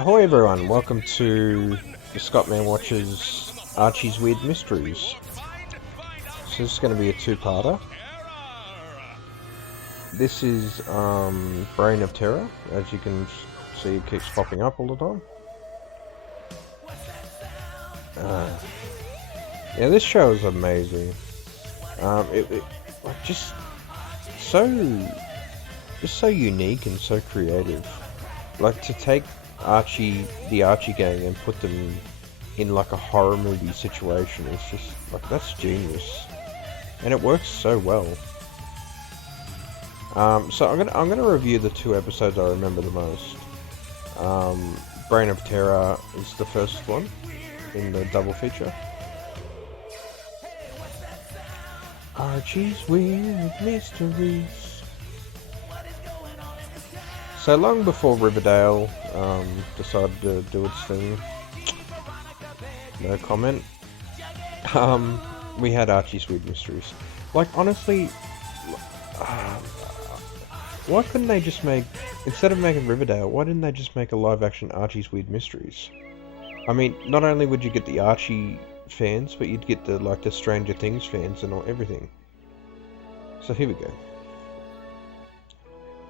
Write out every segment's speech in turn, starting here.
Ahoy everyone, welcome to the Scottman Watches Archie's Weird Mysteries. So this is going to be a two-parter. This is Brain of Terror. As you can see, it keeps popping up all the time. Yeah, this show is amazing. Just so unique and so creative. Like, to take the Archie gang and put them in like a horror movie situation, it's just like, that's genius, and it works so well. So I'm gonna review the two episodes I remember the most. Brain of Terror is the first one in the double feature. Archie's Weird Mysteries. So long before Riverdale decided to do its thing, no comment, we had Archie's Weird Mysteries. Like, honestly, why couldn't they just make, instead of making Riverdale, why didn't they just make a live-action Archie's Weird Mysteries? I mean, not only would you get the Archie fans, but you'd get the Stranger Things fans and everything. So here we go.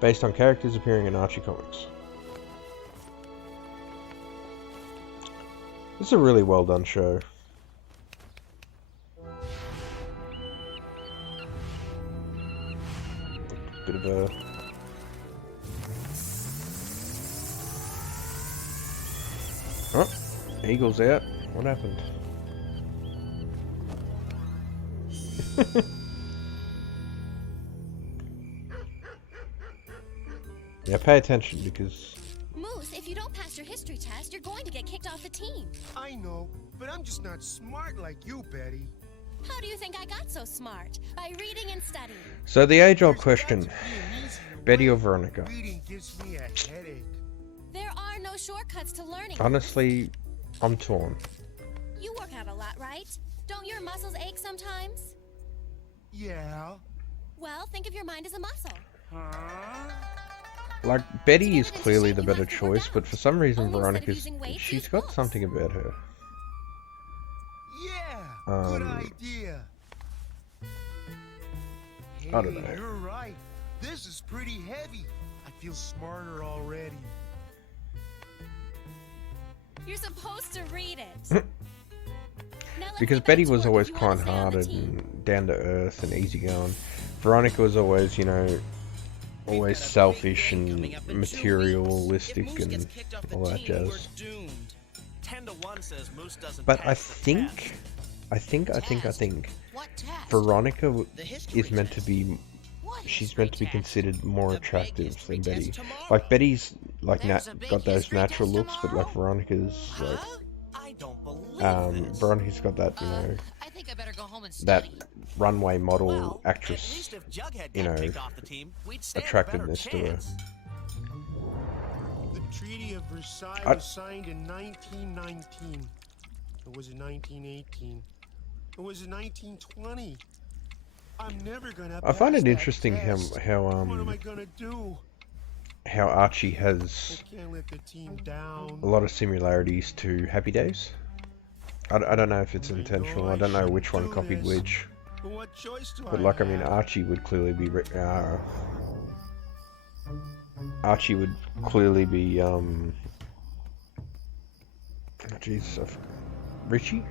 Based on characters appearing in Archie comics. This is a really well done show. Bit of a... Oh, Eagle's out. What happened? Yeah, pay attention, because... Moose, if you don't pass your history test, you're going to get kicked off the team. I know, but I'm just not smart like you, Betty. How do you think I got so smart? By reading and studying. So the age-old question, Betty or Veronica? Reading gives me a headache. There are no shortcuts to learning. Honestly, I'm torn. You work out a lot, right? Don't your muscles ache sometimes? Yeah. Well, think of your mind as a muscle. Huh? Like, Betty is clearly the better choice, but for some reason Veronica's... she's got something about her. Yeah, good idea. Hey, I don't know. You're right. This is pretty heavy. I feel smarter already. You're supposed to read it. Because Betty was always kind-hearted and down-to-earth and easygoing. Veronica was always, you know, always selfish and materialistic and all that jazz. But I think Veronica is meant to be, she's meant to be considered more attractive than Betty. Like, Betty's like got those natural looks, but like Veronica's Veronica's got that, you know, that runway model actress, you know, attractiveness to her. The Treaty of Versailles was signed in 1919. It was in 1918. It was in 1920. I'm never gonna. I find it interesting how what am I gonna do? how Archie has I can't let the team down. a lot of similarities to Happy Days. I don't know if it's intentional. I don't know which one copied which. But what choice do But like, I mean, Archie would clearly be jeez, Richie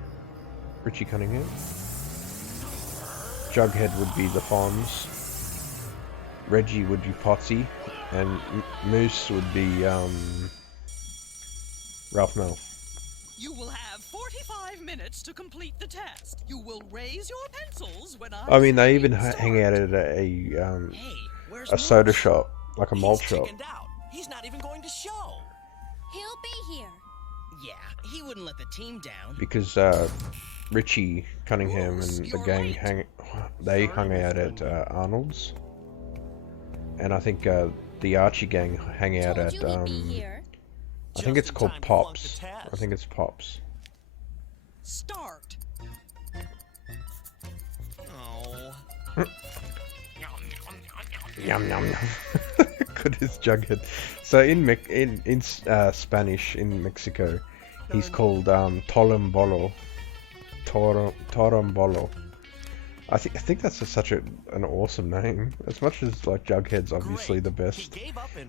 Cunningham. Jughead would be the Fonz. Reggie would be Potsy, and Moose would be Ralph Mel. You will have 45 minutes to complete the test. You will raise your pencils when I mean, they even hang out at a soda shop, like a malt shop. He's not even going to show. He'll be here. Yeah, he wouldn't let the team down. Because Richie Cunningham and the gang hung out at Arnold's, and I think the Archie gang hang out at I think it's called Pops. I think it's Pops. Start. Oh. Yum yum yum. good is Jughead? So in Spanish in Mexico, he's called Tolombolo. Torombolo. I think that's such an awesome name. As much as like Jughead's obviously the best,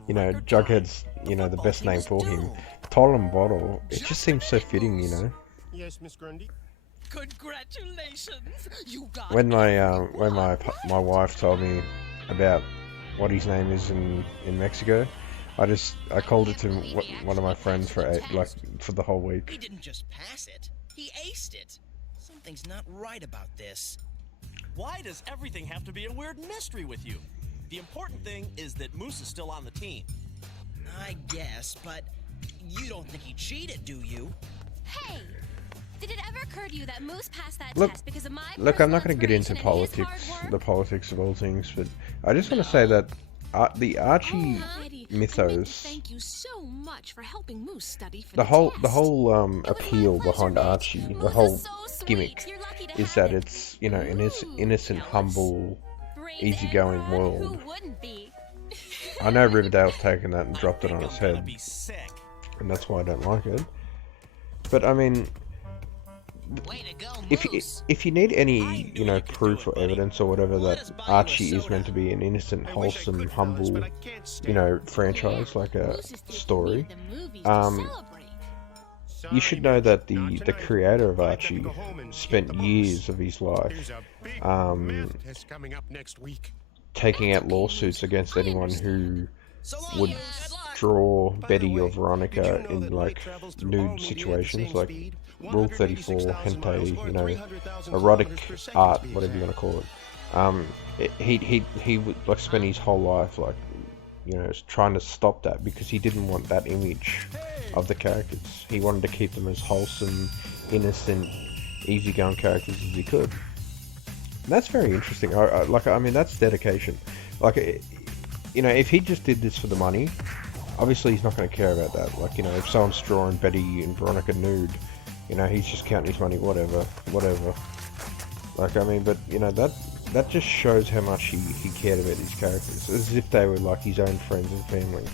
you know, Jughead's the best name for him. Tolombolo, it just seems so fitting, you know. Yes, Miss Grundy. Congratulations! You got When my wife told me about what his name is in Mexico, I called it to one of my friends for the whole He week. didn't just pass it. He aced it. Something's not right about this. Why does everything have to be a weird mystery with you? The important thing is that Moose is still on the team. I guess, but you don't think he cheated, do you? Hey! Did it ever occur to you that Moose passed that Look, test because of my Look, I'm not personal going to get into inspiration and his politics, hard the work? politics of all things, but I just want to say that the Archie Eddie, mythos, I meant to thank you so much for helping Moose study for the whole test. appeal behind Archie, the whole gimmick You're lucky to is have that it. it's in this innocent, jealous. humble, Brave easygoing and broad, world. Who wouldn't be? I know Riverdale's taken that and dropped it I on think its I'm gonna head, be sick. and that's why I don't like it. But I mean, Way to go, if you need any knew you could proof do or it, buddy. evidence or whatever Let that us buy you a Archie is soda. meant to be an innocent, I wish I wholesome, could, fellas, humble, but I can't stand franchise like a Moose is taking story, me to the movies um, to celebrate. you should know that Not the tonight. creator of I've got to Archie go home and spent get the years books. of his There's life a big um, math test coming up next week. taking out lawsuits against anyone who So long, would Moose. Good luck. draw By the Betty or way, Veronica did you know in that like light travels through all nude media at the situations, same like speed? Rule 34, 186,000 miles hentai, or you know, 300,000 erotic kilometers per second, art, to be whatever you want exact. to call it. He would like spend his whole life like, trying to stop that because he didn't want that image of the characters. He wanted to keep them as wholesome, innocent, easygoing characters as he could. And that's very interesting. I mean, that's dedication. Like, if he just did this for the money, obviously he's not going to care about that. Like, if someone's drawing Betty and Veronica nude, he's just counting his money, whatever. Like, I mean, but, that just shows how much he cared about his characters, as if they were like his own friends and family.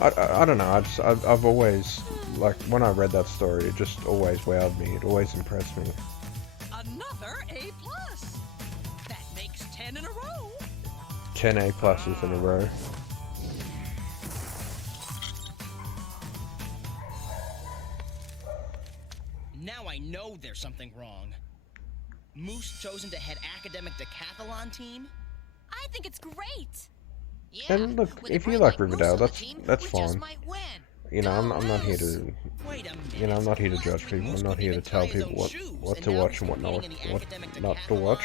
I don't know, I've always, like, when I read that story, it just always wowed me, it always impressed me. another A+. That makes 10 in a row. 10 A pluses in a row. Now I know there's something wrong. Moose chosen to head academic decathlon team? I think it's great. Yeah, And look, with a if you brain like Moose Riverdale, on the that's team, that's we just fine. might win. I'm Go not here Moose! to, Wait a minute. I'm not here to judge Last week people. Moose I'm not couldn't here to even tell tie his people own shoes, what and to now watch he's and what competing in the not academic not to decathlon. watch.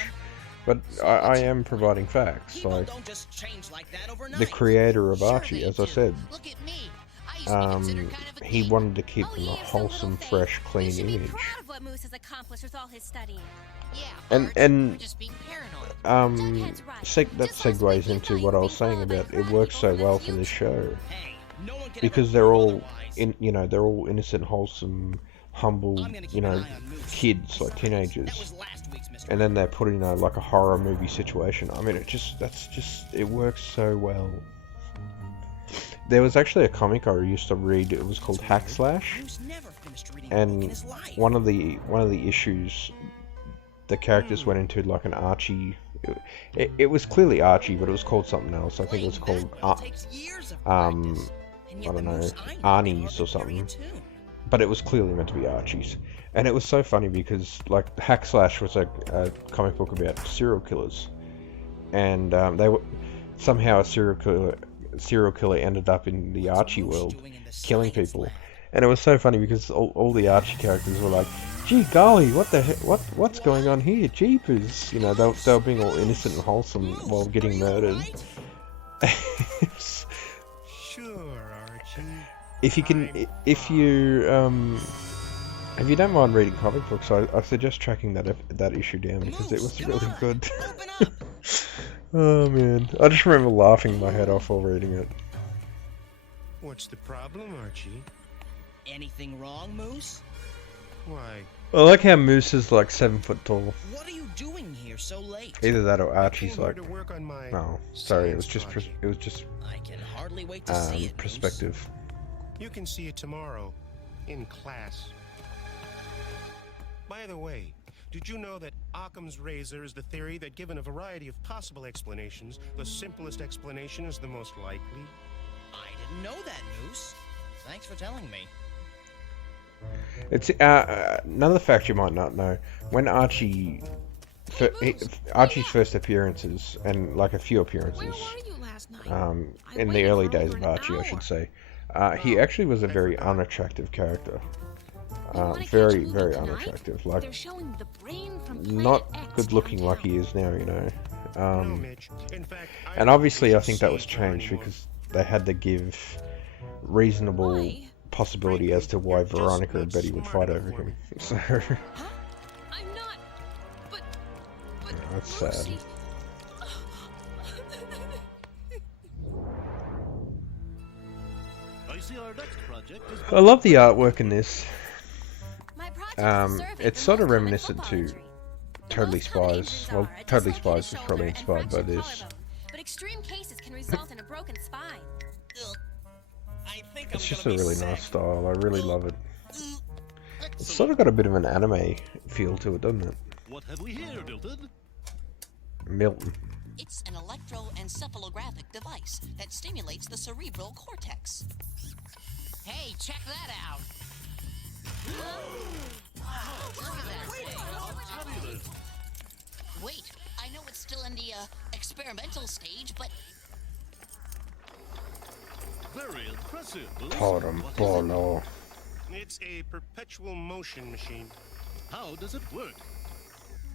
But I am providing facts. People Like, don't just change like that overnight. the creator of Sure Archie, they as I do. said, Look at me. I used to be considered kind of a he geek. wanted to keep Oh, them a he is a wholesome, little fresh, fake. clean You should be image. proud of what Moose has accomplished with all his studying. Yeah, And- Arch, and- we're just being paranoid. Jughead's right. That Just last segues week, you into thought what you I were was saying being about followed by it works so crowds well over for the this show. Hey, no one can Because ever they're prove all otherwise. they're all innocent, wholesome, humble, I'm gonna keep an eye on Moose. kids, like That teenagers. was last week's mystery. And then they're put in like a horror movie situation. I mean, it works so well. There was actually a comic I used to read. It was called Hack Slash, Moose never finished reading a book in and his life. one of the issues, the characters went into like an Archie. It was clearly Archie, but it was called something else. I think it was called takes years of I practice. And yet don't the know, Moose I know Arnie's loved or it very something. too. But it was clearly meant to be Archie's. And it was so funny because, like, Hack Slash was a comic book about serial killers. And they were somehow a serial killer ended up in the Archie world, killing people. And it was so funny because all the Archie characters were like, gee golly, what's going on here? Jeepers. They were being all innocent and wholesome while getting murdered. Sure, Archie. If you don't mind reading comic books, I suggest tracking that issue down because it was really good. Open up. Oh man, I just remember laughing my head off while reading it. What's the problem, Archie? Anything wrong, Moose? Why, I like how Moose is like 7 foot tall. What are you doing here so late? Either that or I Archie's came here like. to work on my No, sorry, it was science just project. it was just I can hardly wait to see it. Moose. perspective. You can see it tomorrow in class. By the way, did you know that Occam's razor is the theory that given a variety of possible explanations, the simplest explanation is the most likely? I didn't know that, Moose. Thanks for telling me. It's another fact you might not know. When Archie's first appearances, and like a few appearances, in the early days of Archie, I should say, he actually was a very unattractive character. Very, very unattractive. Like, not good looking like he is now, you know. No, Mitch. In fact, And obviously, I think that was changed because they had to give reasonable possibility as to why Veronica and Betty would fight over him. So, I'm not. But that's sad. Lucy- I see our next project is I love the artwork in this. My project is to survey It's the sort of most common reminiscent football to injury. The Totally most common Spies. injuries Well, are a Totally dislocated Spies was probably shoulder and inspired by fractured this. collarbone, but extreme cases can result in a broken spine. Ugh. I think It's I'm just a gonna be really sick. nice style. I really love it. Ugh. It's sort of got a bit of an anime feel to it, doesn't it? What have we here, Dilton? Milton. It's an electroencephalographic device that stimulates the cerebral cortex. Hey, check that out. Wait, I know it's still in the experimental stage, but Very impressive. Moose. Bottom, What is it? bolo. It's a perpetual motion machine. How does it work?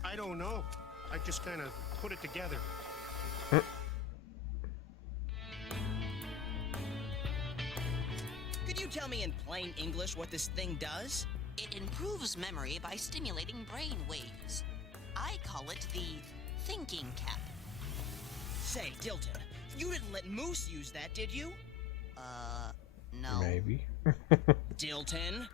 I don't know. I just kind of put it together. Could you tell me in plain English what this thing does? it improves memory by stimulating brain waves. I call it the thinking cap. Say, Dilton, you didn't let Moose use that, did you? No. Maybe. Dilton?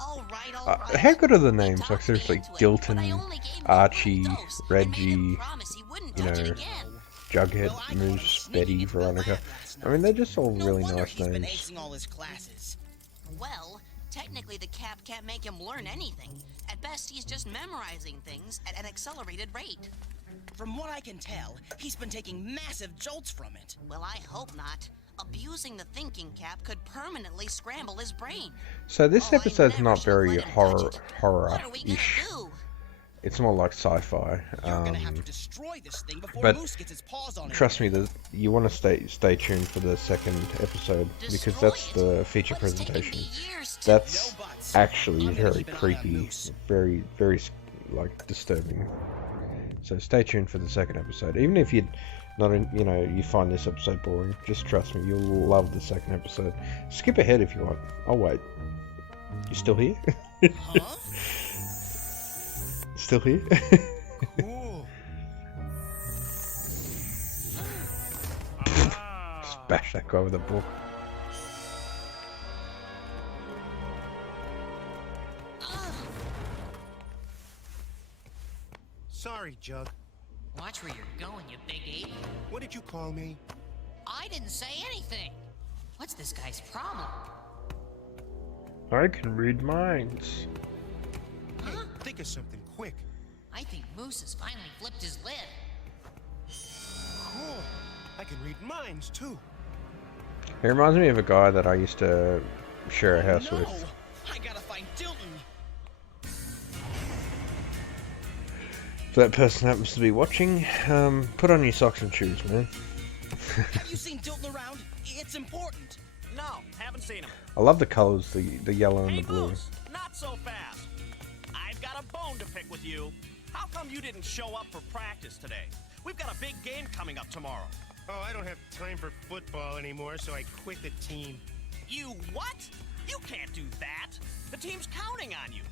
All right. How good are the He names? talked Like, me seriously, into it, but I Dilton, only gave him Archie, one dose and made Reggie, him promise he wouldn't you touch it know, again. Jughead, Well, I caught him Moose, sneaking Betty, into the Veronica. lab last I mean, they're just all No really wonder nice he's been names. acing all his classes. Well, technically the cap can't make him learn anything. At best, he's just memorizing things at an accelerated rate. From what I can tell, he's been taking massive jolts from it. Well, I hope not. Abusing the thinking cap could permanently scramble his brain. So this Oh, I episode's never not should've very let him touch it. What are we gonna horror-ish. do? It's more like sci-fi. You're gonna have to destroy this thing before but Moose gets his paws on it. Trust me, you want to stay tuned for the second episode because Destroy that's it? the feature But it's taken presentation. me years to- That's No buts. actually I'm gonna very keep an eye on creepy, Moose. very like disturbing. So stay tuned for the second episode. Even if you not in, you find this episode boring, just trust me, you'll love the second episode. Skip ahead if you want. I'll wait. You still here? Huh? Still here? Cool. Bash that guy with a book. Sorry, Jug. Watch where you're going, you big ape. What did you call me? I didn't say anything. What's this guy's problem? I can read minds. Hey, think of something quick. I think Moose has finally flipped his lid. Cool. I can read minds too. He reminds me of a guy that I used to share a house No! with. I gotta find Dilton. If that person happens to be watching, put on your socks and shoes, man. Have you seen Dilton around? It's important. No, haven't seen him. I love the colors, the yellow and Hey, the blue. Moose, not so fast. I've got a bone to pick with you. How come you didn't show up for practice today? We've got a big game coming up tomorrow. Oh, I don't have time for football anymore, so I quit the team. You what? You can't do that. The team's counting on you.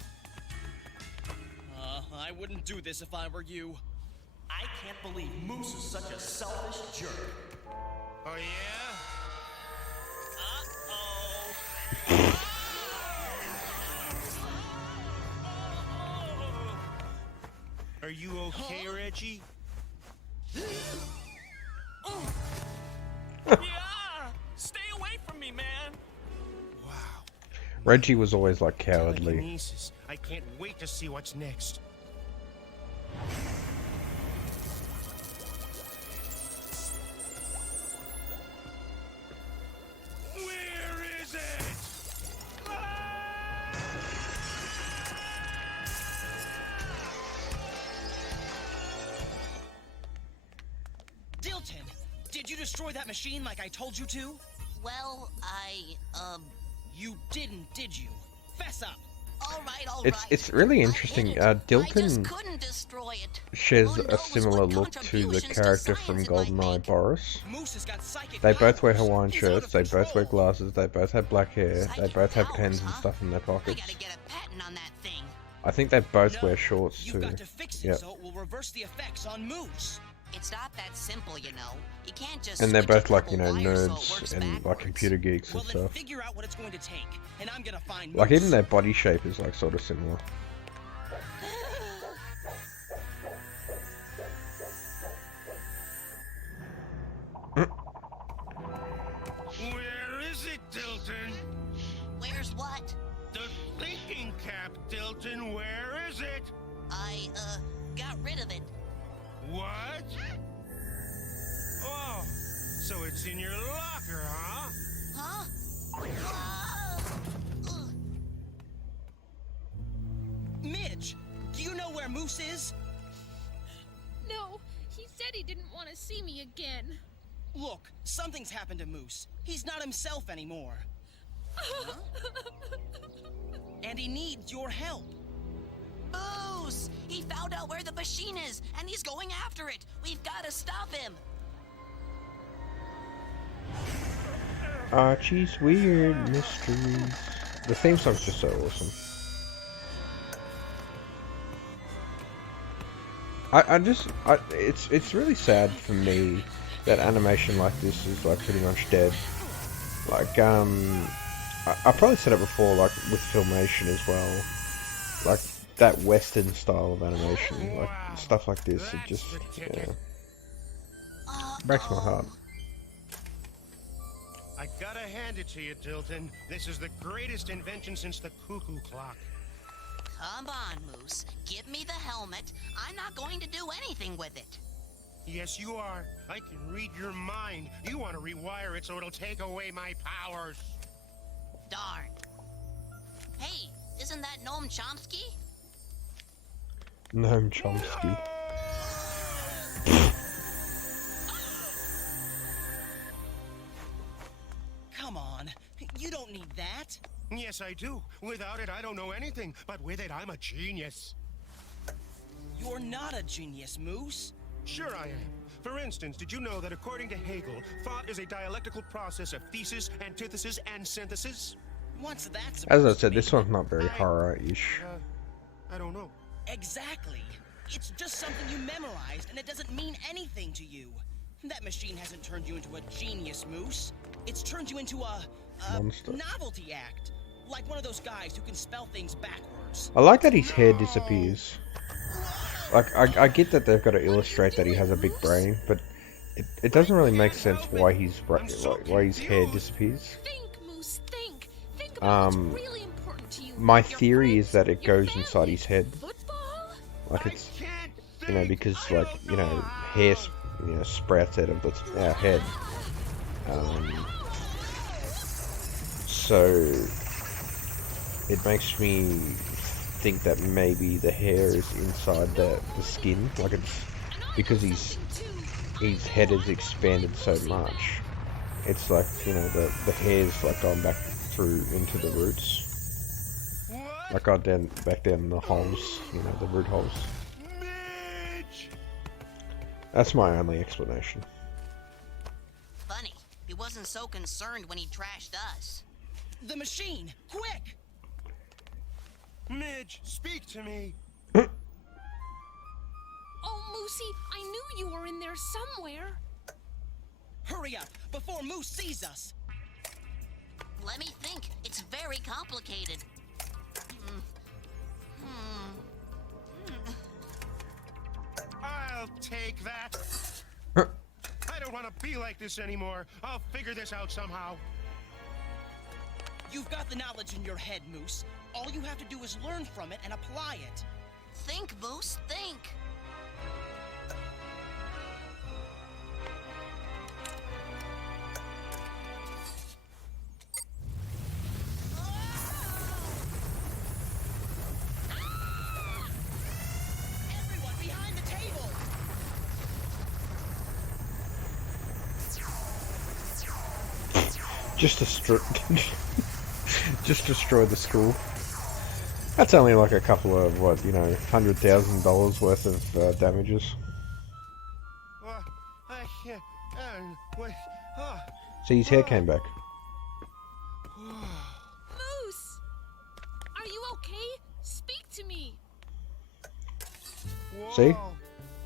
I wouldn't do this if I were you. I can't believe Moose is such a selfish jerk. Oh, yeah? Uh-oh. okay, Reggie? Yeah! Stay away from me, man! Wow. Reggie was always like cowardly. Telekinesis. I can't wait to see what's next. Where is it? Dilton, did you destroy that machine like I told you to? Well, You didn't, did you? Fess up! all right. It's really I interesting. did it. I just Dilton couldn't destroy it. shares Who a knows similar what look to the contributions character science from it might GoldenEye, make. Boris. Moose has got psychic They both wear powers. Hawaiian He's out shirts, of they both wear control. glasses, they both have black hair, they Psychic both have powers, pens and huh? stuff in their I pockets. gotta get a patent on that thing. I think they both No, wear shorts You've too. got to fix it Yep. so it will reverse the effects on Moose. It's not that simple, you know. You can't just. And they're switch a both like, couple you know, wires so it nerds works and like backwards. computer geeks Well, and then stuff. figure out what it's going to take, and I'm gonna find Like Moose. even their body shape is like sort of similar. Where is it, Dilton? Where's what? The thinking cap, Dilton. Where is it? I got rid of it. What? Oh, so it's in your locker, huh? Huh? Ah! Ugh. Midge, do you know where Moose is? No, he said he didn't want to see me again. Look, something's happened to Moose. He's not himself anymore. Huh? And he needs your help. Moose! He found out where the machine is, and he's going after it. We've got to stop him. Archie's Weird Mysteries. The theme song's just so awesome. It's really sad for me that animation like this is like pretty much dead. Like I probably said it before, like with Filmation as well. Like that Western style of animation, like stuff like this, it just breaks my heart. I gotta hand it to you, Dilton. This is the greatest invention since the cuckoo clock. Come on, Moose. Give me the helmet. I'm not going to do anything with it. Yes, you are. I can read your mind. You want to rewire it so it'll take away my powers. Darn. Hey, isn't that Noam Chomsky? Noam Chomsky. Come on, you don't need that. Yes, I do. Without it, I don't know anything. But with it, I'm a genius. You're not a genius, Moose. Sure I am. For instance, did you know that according to Hegel, thought is a dialectical process of thesis, antithesis, and synthesis? What's that As supposed I to said, this mean? one's not very horror-ish. I don't know. Exactly. It's just something you memorized, and it doesn't mean anything to you. That machine hasn't turned you into a genius, Moose. It's turned you into a Monster. novelty act. Like one of those guys who can spell things backwards. I like that his hair disappears. Like, I get that they've got to illustrate that he has a big brain, but it doesn't really make sense why why his hair disappears. Think, Moose, think. Think about Um, what's really important to you. My Your theory is friends, that it your goes inside family, his head. Football? Like it's, Can't you know, think. because I like, don't you know, how. hair, sprouts out of our head. So it makes me think that maybe the hair is inside the skin, like it's because his head has expanded so much. It's like, you know, the hair's like gone back through into the roots, What? like gone down back down the holes, you know, the root holes. Midge! That's my only explanation. Funny. He wasn't so concerned when he trashed us. The machine! Quick! Midge, speak to me. Oh, Moosey, I knew you were in there somewhere. Hurry up, before Moose sees us! Let me think. It's very complicated. I'll take that. I don't want to be like this anymore. I'll figure this out somehow. You've got the knowledge in your head, Moose. All you have to do is learn from it and apply it. Think, Moose, think. Everyone behind the table! Just destroy the school. That's only like a couple of what, you know, $100,000 worth of damages. Wait. See, his hair came back. Moose! Are you okay? Speak to me! See?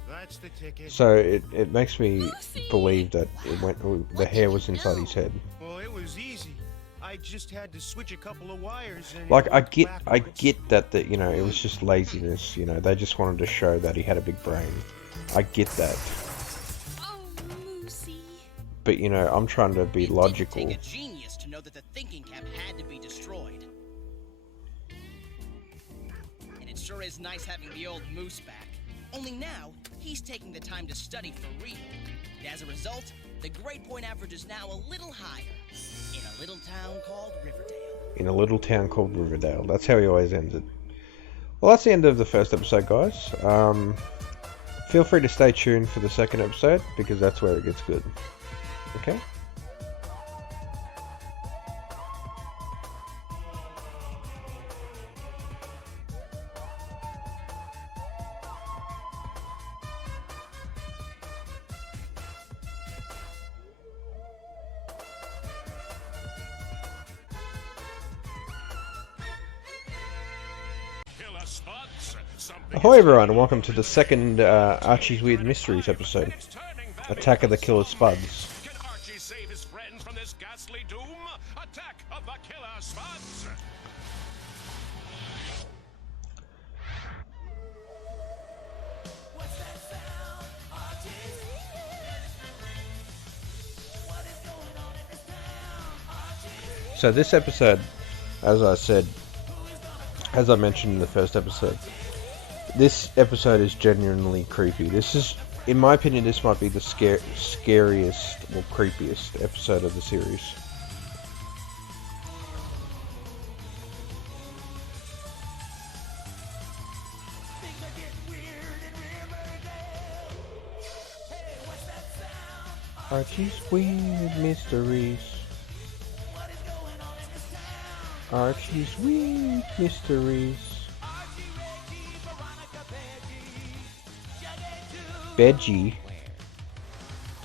That's the ticket. So it makes me believe that the hair was inside his head. Well, it was easy. I just had to switch a couple of wires and Like I get that you know, it was just laziness, you know, they just wanted to show that he had a big brain. I get that. Oh, Moosey. But you know, I'm trying to be It logical. didn't take a genius to know that the thinking cap had to be destroyed. And it sure is nice having the old Moose back. Only now, he's taking the time to study for real. And as a result, the grade point average is now a little higher. In a little town called Riverdale. In a little town called Riverdale. That's how he always ends it. Well, that's the end of the first episode, guys. Feel free to stay tuned for the second episode, because that's where it gets good. Okay? Ahoy everyone, and welcome to the second Archie's Weird Mysteries episode. Attack of the Killer Spuds. Can Archie save his friends from this ghastly doom? Attack of the Killer Spuds! So this episode, as I mentioned in the first episode, this episode is genuinely creepy. This is, in my opinion, this might be the scariest or creepiest episode of the series. Archie's Weird Mysteries. Archie's Weird Mysteries. Veggie.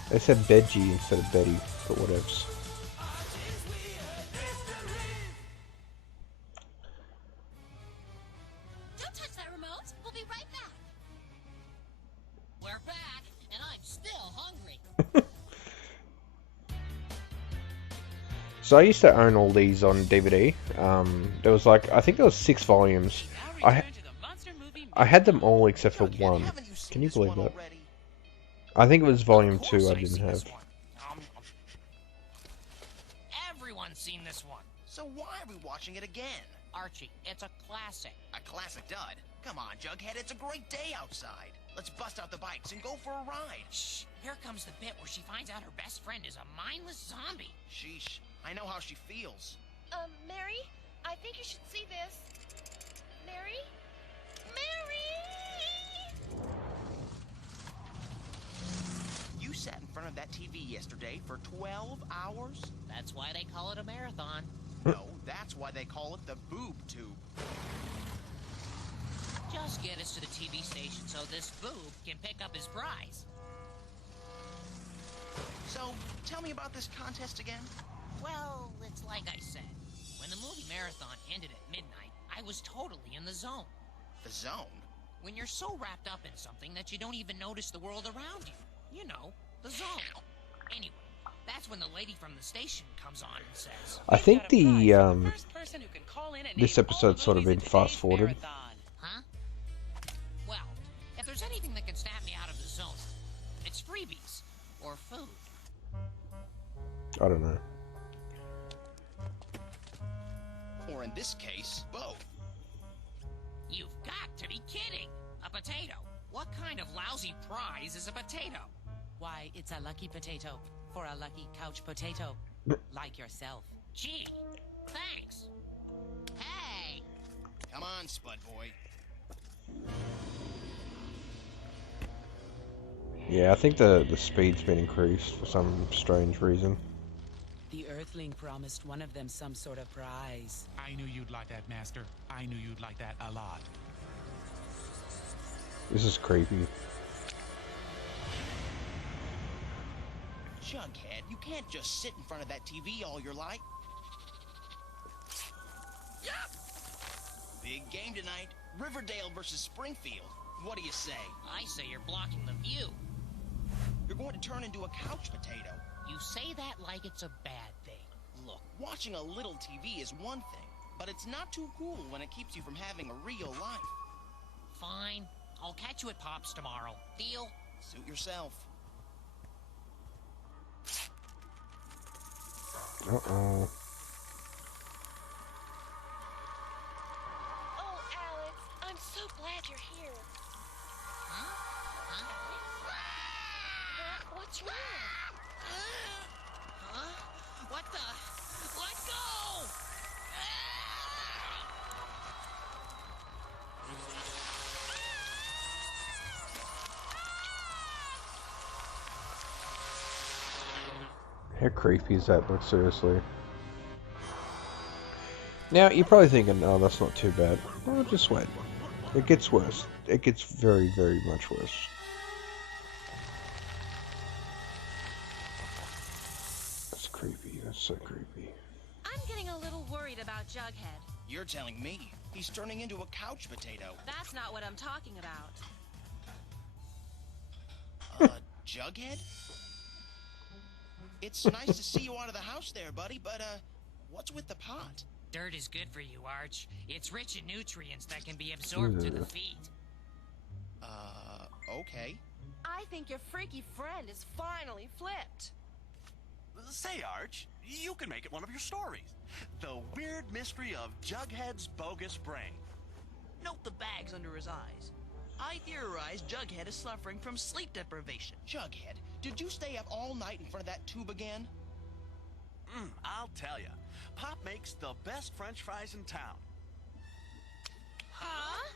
They said veggie instead of Betty, but whatevs. Don't touch that remote. We'll be right back. We're back, and I'm still hungry. So I used to own all these on DVD. There was like, I think there was 6 volumes. I had them all except for one. Can you believe that? I think it was volume 2 I didn't have. Everyone's seen this one. So why are we watching it again? Archie, it's a classic. A classic dud. Come on, Jughead, it's a great day outside. Let's bust out the bikes and go for a ride. Shh, here comes the bit where she finds out her best friend is a mindless zombie. Sheesh, I know how she feels. Mary? I think you should see this. Mary? Mary! You sat in front of that TV yesterday for 12 hours? That's why they call it a marathon. No, that's why they call it the boob tube. Just get us to the TV station so this boob can pick up his prize. So, tell me about this contest again. Well, it's like I said. When the movie marathon ended at midnight, I was totally in the zone. The zone? When you're so wrapped up in something that you don't even notice the world around you. You know, the zone. Anyway, that's when the lady from the station comes on and says, I think this episode's sort of been fast forwarded. huh? Well, if there's anything that can snap me out I don't know. Or in this case, both. You've got to be kidding! A potato? What kind of lousy prize is a potato? Why, it's a lucky potato for a lucky couch potato. Like yourself. Gee, thanks. Hey! Come on, Spud Boy. Yeah, I think the speed's been increased for some strange reason. The Earthling promised one of them some sort of prize. I knew you'd like that, Master. I knew you'd like that a lot. This is creepy. Jughead, you can't just sit in front of that TV all your life. Yep! Big game tonight. Riverdale versus Springfield. What do you say? I say you're blocking the view. You're going to turn into a couch potato. You say that like it's a bad thing. Look, watching a little TV is one thing, but it's not too cool when it keeps you from having a real life. Fine. I'll catch you at Pop's tomorrow. Deal? Suit yourself. Uh-oh. Oh, Alex, I'm so glad you're here. Huh? What's wrong? Huh? What the? Let go! How creepy is that look, seriously? Now, you're probably thinking, oh, that's not too bad. Well, just wait. It gets worse. It gets very, very much worse. That's creepy. That's so creepy. I'm getting a little worried about Jughead. You're telling me he's turning into a couch potato. That's not what I'm talking about. Jughead? It's nice to see you out of the house there, buddy, but, what's with the pot? Dirt is good for you, Arch. It's rich in nutrients that can be absorbed through the feet. Okay. I think your freaky friend is finally flipped. Say, Arch, you can make it one of your stories. The weird mystery of Jughead's bogus brain. Note the bags under his eyes. I theorize Jughead is suffering from sleep deprivation. Jughead, did you stay up all night in front of that tube again? I'll tell ya. Pop makes the best French fries in town. Huh?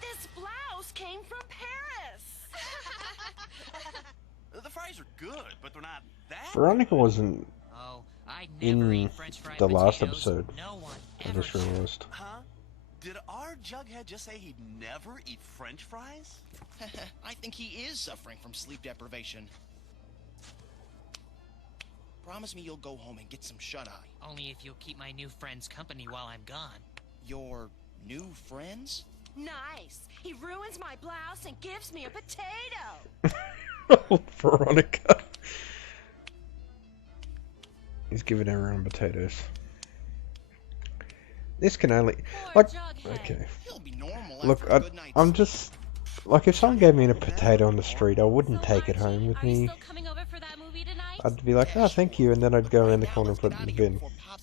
This blouse came from Paris. The fries are good, but they're not that Veronica wasn't Oh, I never in eat French fried the last potatoes. episode. No one I ever just realized. Huh? Did our Jughead just say he'd never eat French fries? I think he is suffering from sleep deprivation. Promise me you'll go home and get some shut-eye. Only if you'll keep my new friends company while I'm gone. Your new friends? Nice. He ruins my blouse and gives me a potato. Oh, Veronica. He's giving everyone potatoes. This can only... Poor Like, Jughead. okay. He'll be normal Look, after a good night's I'm sleep. just... Like, if someone gave me a potato on the street, I wouldn't take it home with Are you me. still coming over for that movie tonight? I'd be like, oh, thank you, and then I'd go around the corner and put it in the bin.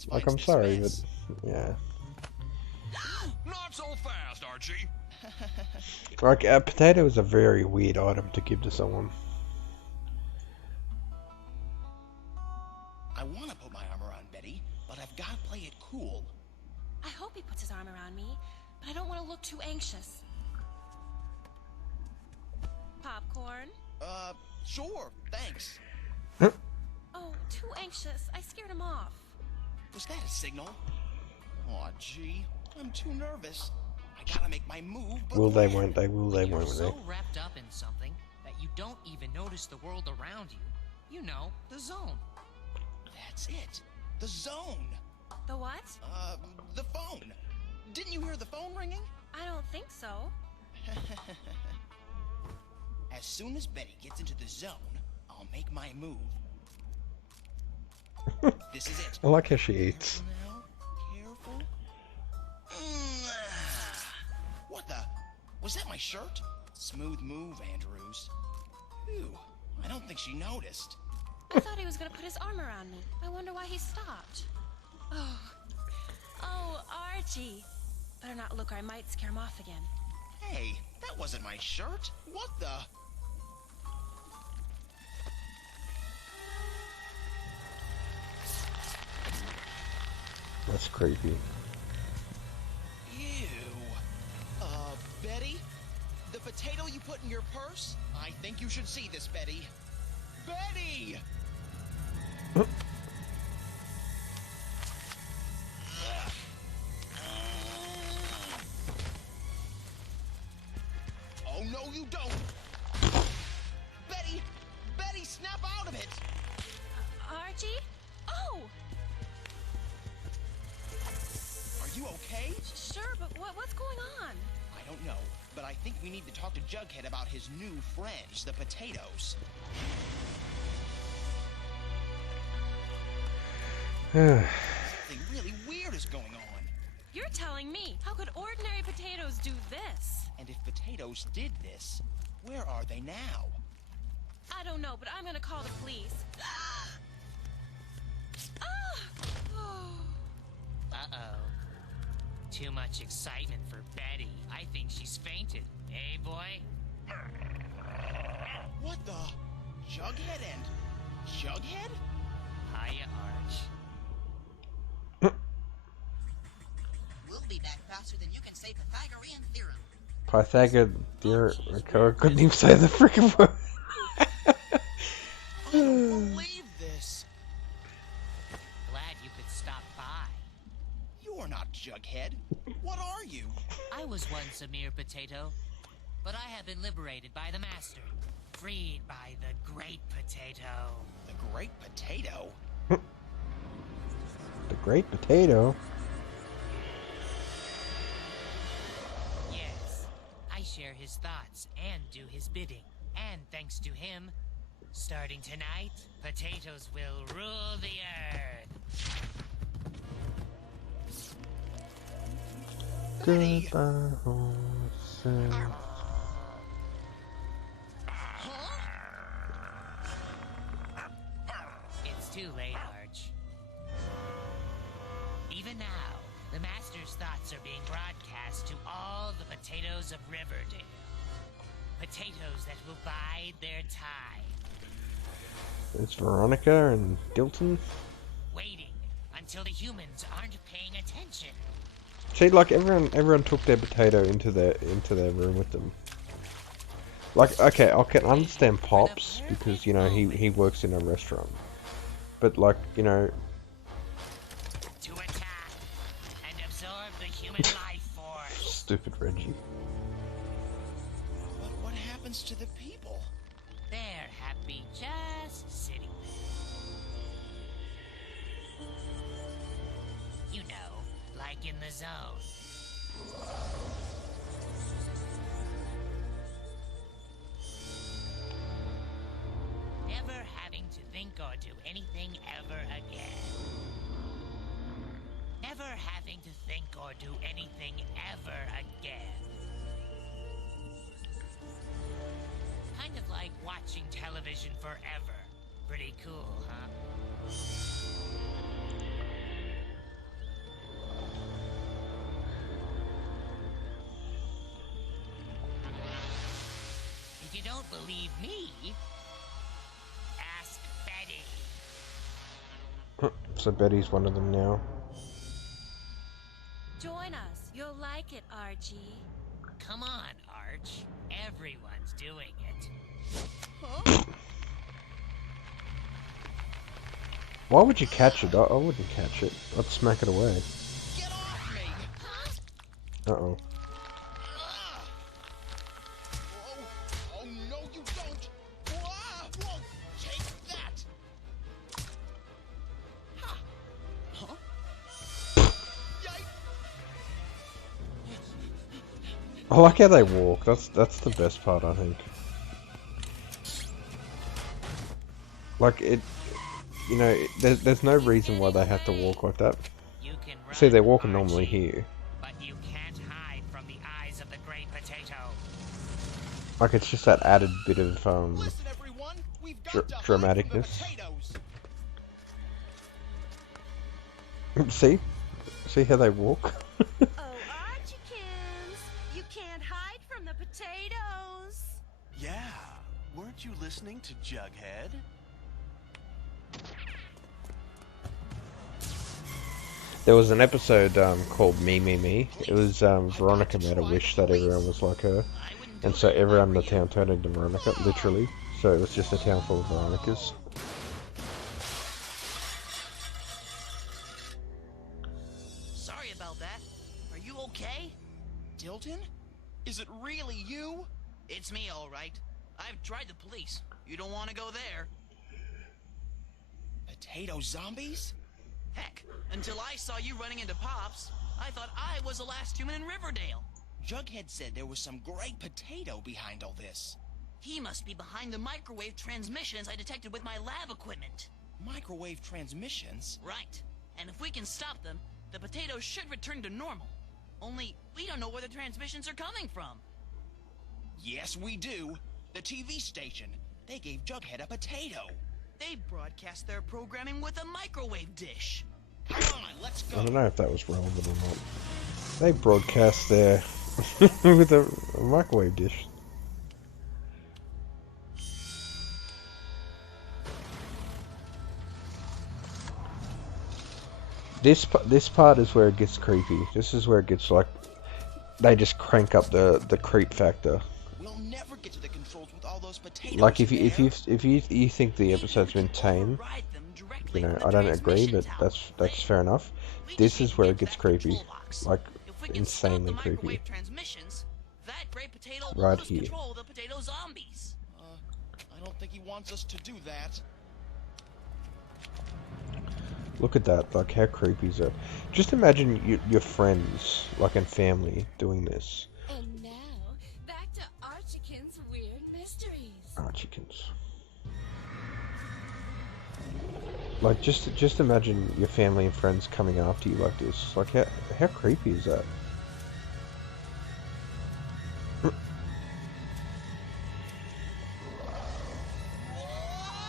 Like, I'm Finds this sorry, but... mess. Yeah. Not so fast, Archie. Like, a potato is a very weird item to give to someone. I want to put my arm around Betty, but I've got to play it cool. I hope he puts his arm around me, but I don't want to look too anxious. Popcorn? Sure, thanks. Oh, too anxious. I scared him off. Was that a signal? Aw, gee, I'm too nervous. I gotta make my move, but Will they, when? won't they, will they, You're won't they? so wrapped up in something that you don't even notice the world around you. You know, the zone. That's it. The zone. The what? The phone. Didn't you hear the phone ringing? I don't think so. As soon as Betty gets into the zone, I'll make my move. This is it. I like how she eats. Careful now. Careful. What the? Was that my shirt? Smooth move, Andrews. Phew. I don't think she noticed. I thought he was gonna put his arm around me. I wonder why he stopped. Oh, Archie. Better not look or I might scare him off again. Hey, that wasn't my shirt. What the? That's creepy. Ew. Betty? The potato you put in your purse? I think you should see this, Betty. Betty! Oh, no, you don't! Betty! Betty, snap out of it! Archie? Oh! Are you okay? Sure, but what's going on? I don't know, but I think we need to talk to Jughead about his new friends, the potatoes. Something really weird is going on. You're telling me. How could ordinary potatoes do this? And if potatoes did this, where are they now? I don't know, but I'm gonna call the police. Uh-oh. Too much excitement for Betty. I think she's fainted. Hey, boy? What the? Jughead and... Jughead? Hiya, Arch. We'll be back faster than you can say Pythagorean theorem. Pythagorean. I couldn't even say the freaking word. I don't believe this. Glad you could stop by. You're not Jughead. What are you? I was once a mere potato, but I have been liberated by the Master. Freed by the Great Potato. The Great Potato? The Great Potato? Yes, I share his thoughts and do his bidding. And thanks to him, starting tonight, potatoes will rule the earth. Goodbye, horses. It's too late, Arch. Even now, the Master's thoughts are being broadcast to all the potatoes of Riverdale. Potatoes that will bide their time. It's Veronica and Dilton. Waiting until the humans aren't paying attention. See, like everyone took their potato into their room with them. Like, okay, I can understand Pops because you know he works in a restaurant, but like you know. To attack and absorb the human life force. Stupid Reggie. But what happens to the people? They're happy just sitting there. You know, like in the zone. Never having to think or do anything ever again. Never having to think or do anything ever again. Kind of like watching television forever. Pretty cool, huh? If you don't believe me, ask Betty. So Betty's one of them now. Join us. You'll like it, Archie. Come on, Arch. Everyone's doing it. Why would you catch it? I wouldn't catch it. I'd smack it away. Get off me! Uh-oh. Oh, no, you don't! Whoa! Take that! Ha! Huh? Yikes! I like how they walk. That's the best part, I think. Like it, you know, there's no reason why they have to walk like that. You can run, See, they're walking Archie, normally here. but you can't hide from the eyes of the Great Potato. Like it's just that added bit of Listen, everyone! We dramaticness. See? See how they walk? Oh, Archiekins, you can't hide from the potatoes. Yeah, weren't you listening to Jughead? There was an episode called Me, Me, Me. It was Veronica made a wish that everyone was like her. And so everyone in the town turned into Veronica, literally. So it was just a town full of Veronicas. Sorry about that. Are you okay? Dilton? Is it really you? It's me, all right. I've tried the police. You don't want to go there. Potato zombies? Heck, until I saw you running into Pops, I thought I was the last human in Riverdale. Jughead said there was some great potato behind all this. He must be behind the microwave transmissions I detected with my lab equipment. Microwave transmissions? Right. And if we can stop them, the potatoes should return to normal. Only, we don't know where the transmissions are coming from. Yes, we do. The TV station. They gave Jughead a potato. They broadcast their programming with a microwave dish. Come on, let's go. I don't know if that was relevant or not. They broadcast their with a microwave dish. This part is where it gets creepy. This is where it gets like they just crank up the creep factor. We'll never get to the controls with all those potatoes. Like if you think the episode's been tame, you know, I don't agree, but that's fair enough. This is where it gets creepy, like insanely creepy. Right here. I don't think he wants us to do that. Look at that, like how creepy is that? Just imagine your friends, like and family, doing this. And now, back to Archiekins' weird mysteries. Archiekins. Like just imagine your family and friends coming after you like this. Like how creepy is that?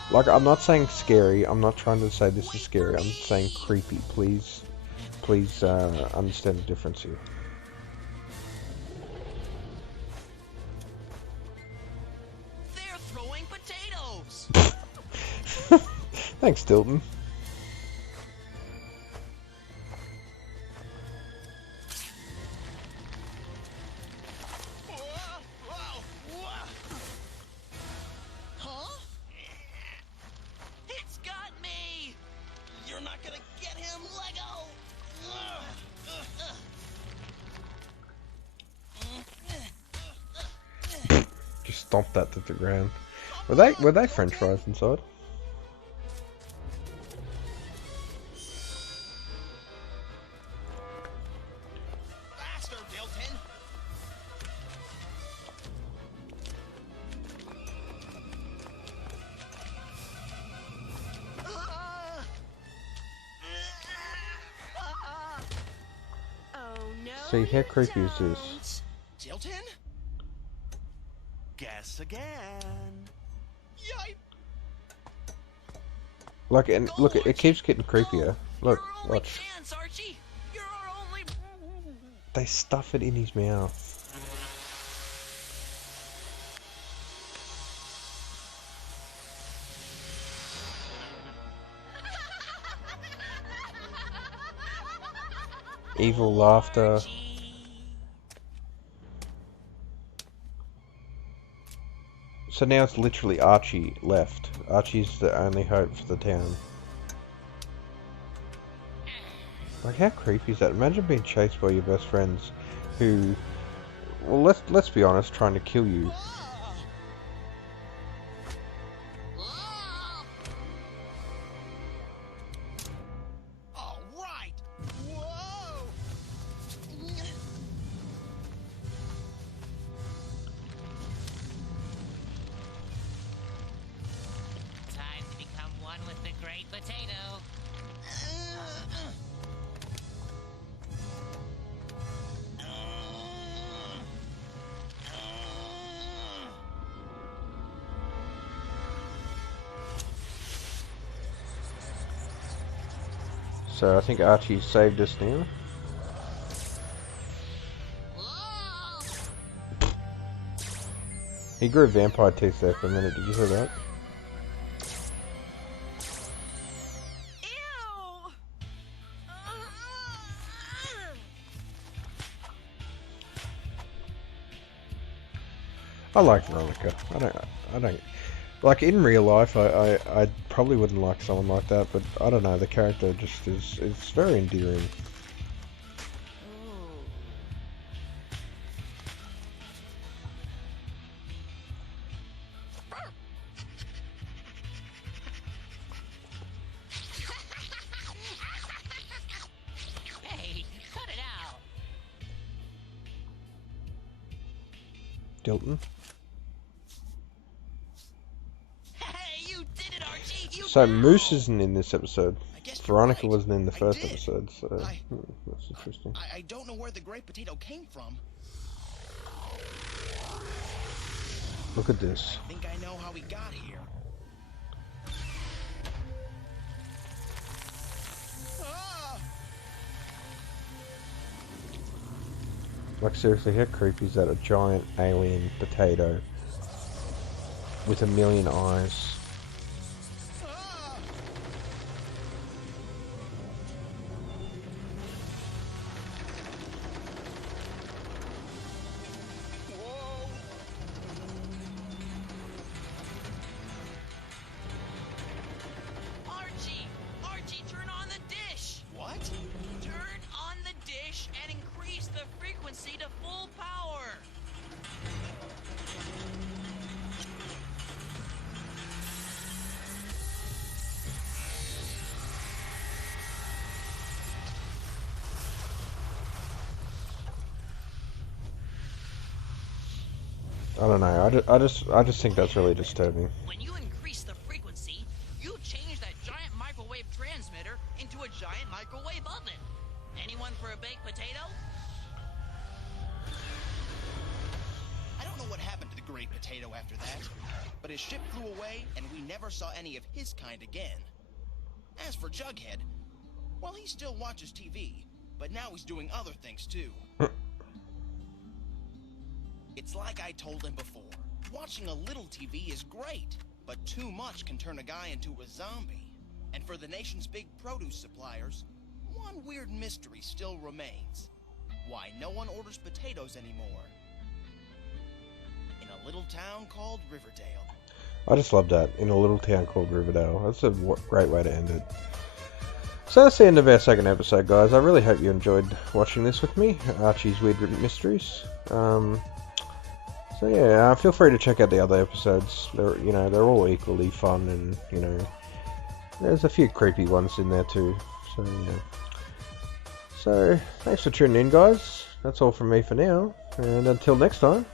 Like, I'm not saying scary, I'm not trying to say this is scary, I'm saying creepy. Please understand the difference here. They're throwing potatoes! Thanks, Dilton. Stomp that to the ground. Were they French fries inside? Faster, Dilton! Oh no. See, how creepy is this? Dilton? Guess again. Yipe! Like, and look, it keeps getting creepier. Look, watch. Chance, Archie. You're our only... They stuff it in his mouth. Evil laughter. So now it's literally Archie left. Archie's the only hope for the town. Like, how creepy is that? Imagine being chased by your best friends who, well, let's be honest, trying to kill you. All right! Whoa! Time to become one with the great potato. So I think Archie saved us now. He grew vampire teeth there for a minute, did you hear that? I like Veronica. I don't like in real life. I probably wouldn't like someone like that, but I don't know. The character just is. It's very endearing. Hey, cut it out. Dilton. Hey, you did it, Archie. So Moose isn't in this episode. Veronica wasn't in the first episode, so that's interesting. I don't know where the great potato came from. Look at this. I think I know how he got here. Ah! Like seriously, how creepy is that? A giant alien potato with a million eyes. Archie, turn on the dish. What? Turn on the dish and increase the frequency to full power. I don't know. I just think that's really disturbing. When you increase the frequency, you change that giant microwave transmitter into a giant microwave oven. Anyone for a baked potato? I don't know what happened to the great potato after that, but his ship flew away and we never saw any of his kind again. As for Jughead, well, he still watches TV, but now he's doing other things too. It's like I told him before, watching a little TV is great, but too much can turn a guy into a zombie. And for the nation's big produce suppliers, one weird mystery still remains. Why no one orders potatoes anymore. In a little town called Riverdale. I just love that. In a little town called Riverdale. That's a great way to end it. So that's the end of our second episode, guys. I really hope you enjoyed watching this with me. Archie's Weird Mysteries. So yeah, feel free to check out the other episodes. They're all equally fun, and there's a few creepy ones in there too. So So thanks for tuning in, guys. That's all from me for now, and until next time.